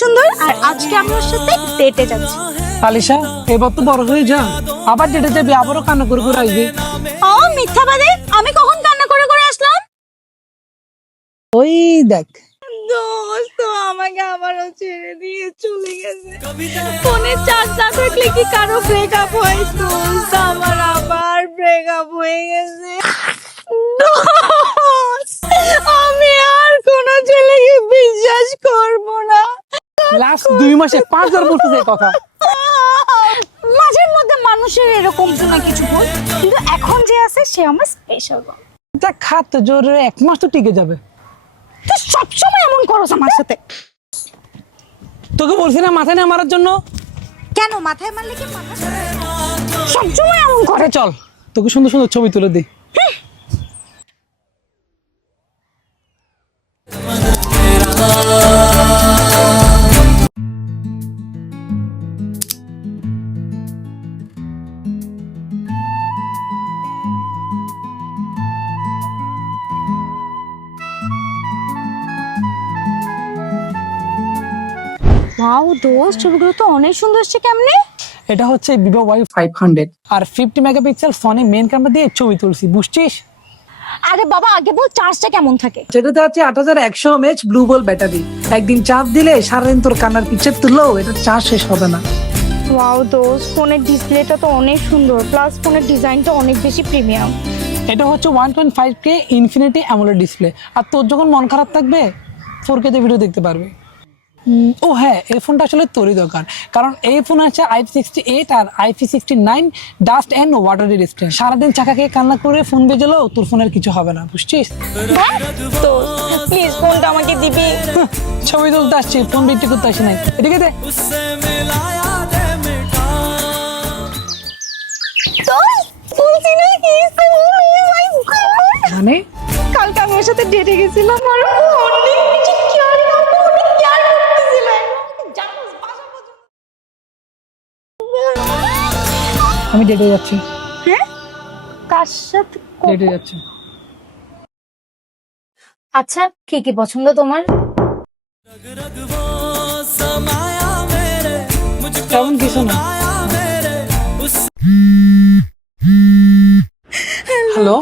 সুন্দর, আর আজকে আমি ওর সাথে ডেটে যাচ্ছি। আলিশা, এবার তো বড় হয়ে যা, আবার ডেটে যাবি, আবারও কান্না করে করে আসবি। ও মিথ্যাবাদী, আমি কখন কান্না করে করে আসলাম? ওই দেখ, দোস্ত আমাকে আবারও ছেড়ে দিয়ে চলে গেছে। ফোনে চার্জ না থাকলে কি কারো ব্রেকআপ হয়? দোস্ত আমার আবার ব্রেকআপ হয়ে গেছে। দোস্ত, আমি আর কোনো ছেলেকে বিশ্বাস করব না। লাস্ট 2 মাসে 5বার বলতেছে এই কথা। মাঝের মধ্যে মানুষের এরকম না কিছু ভুল, কিন্তু এখন যে আছে সে আমার স্পেশাল। দেখ খাতে জোরে 1 মাস তো টিকে যাবে। তুই সবসময় এমন করস আমার সাথে। তোকে বলছি না মাথায় না মারার জন্য। কেন মাথায় মারলে কি মাথা সবসময় এমন করে? চল তোকে সুন্দর সুন্দর ছবি তুলে দিই। ওয়াও দোস্ত, ছবিগুলো তো অনেক সুন্দর এসেছে। কেমনে? এটা হচ্ছে ভিভো Y500 আর 50 মেগাপিক্সেল সনি মেইন ক্যামেরা দিয়ে ছবি তুলছি, বুঝছিস? আরে বাবা, আগে বল চার্জটা কেমন থাকে? যেটাতে আছে 8100 mAh ব্লু বল ব্যাটারি। একদিন চার্জ দিলে সারাদিন তোর কান্নার পিকচার তুললেও এটা চার্জ শেষ হবে না। ওয়াও দোস্ত, ফোনের ডিসপ্লেটা তো অনেক সুন্দর, প্লাস ফোনের ডিজাইনটা অনেক বেশি প্রিমিয়াম। এটা হচ্ছে 1.5K ইনফিনিটি অ্যামোলেড ডিসপ্লে। আর তোর যখন মন খারাপ থাকবে 4K তে ভিডিও দেখতে পারবে। ও হ্যাঁ, এই ফোনটা আসলে তোরই দরকার, কারণ এই ফোন আছে IP68 আর IP69 dust and water resistant. সারাদিন চাকা খেয়ে কান্না করে ফোন বেজেলেও তোর ফোনের কিছু হবে না, বুঝছিস? তো প্লিজ ফোনটা আমাকে দিবি। ছবি তুলতে আসছি, ফোন বিক্রি করতে আসি নাই। এদিকে দে। মানে কালকে আমি ওর সাথে ডেটে গেছিলাম, আর ও অনেক বেশি কেয়ার করতেছিল। আমি ডেটে যাচ্ছি। হ্যাঁ, কার সাথে? ডেটে যাচ্ছি। আচ্ছা, কি কি পছন্দ তোমার? তেমন কিছু না। হ্যালো,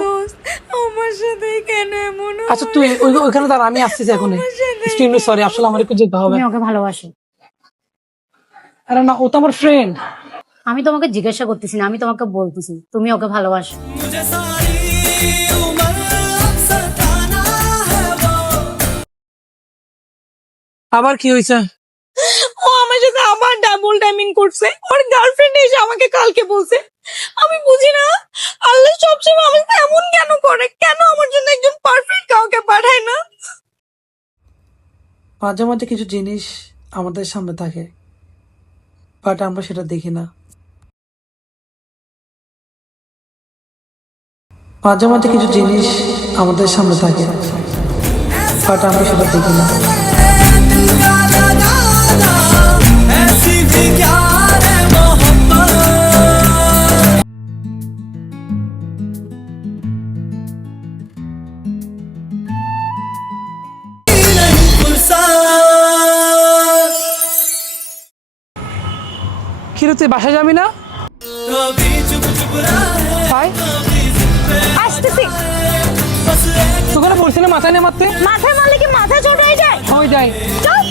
আমার সাথে কেন এমন? আচ্ছা তুই ওইখানে দাঁড়া, আমি আসতেছি এখনই। এক্সট্রিমলি সরি, আসলে আমার একটু যেতে হবে। তুমি ওকে ভালোবাসো? আরে না, ও তো আমার ফ্রেন্ড। আমি তোমাকে জিজ্ঞাসা করতেছি না, আমি তোমাকে বলতেছি তুমি ওকে ভালোবাসো। আবার কি হয়েছে? ও আমার সাথে আবার ডাবল টাইমিং করছে। ওর গার্লফ্রেন্ড এসে আমাকে কালকে বলছে। আমি বুঝি না, আল্লাহ সবসময় আমার সাথে এমন কেন করে? কেন আমার জন্য একজন পারফেক্ট কাউকে পাঠায় না? মাঝে মাঝে কিছু জিনিস আমাদের সামনে থাকে, বাট আমরা সেটা দেখি না। মাঝে মাঝে কিছু জিনিস আমাদের সামনে থাকে, বাট আমরা সেটা দেখি না। কিরে, তুই বাসা যাবি না? আসতেছি। তোকে না বলছি না মাথায় নিয়ে মারতে? মাথায় মারলে কি মাথা ছোট হয়ে যায়? হয়ে যায়। চল।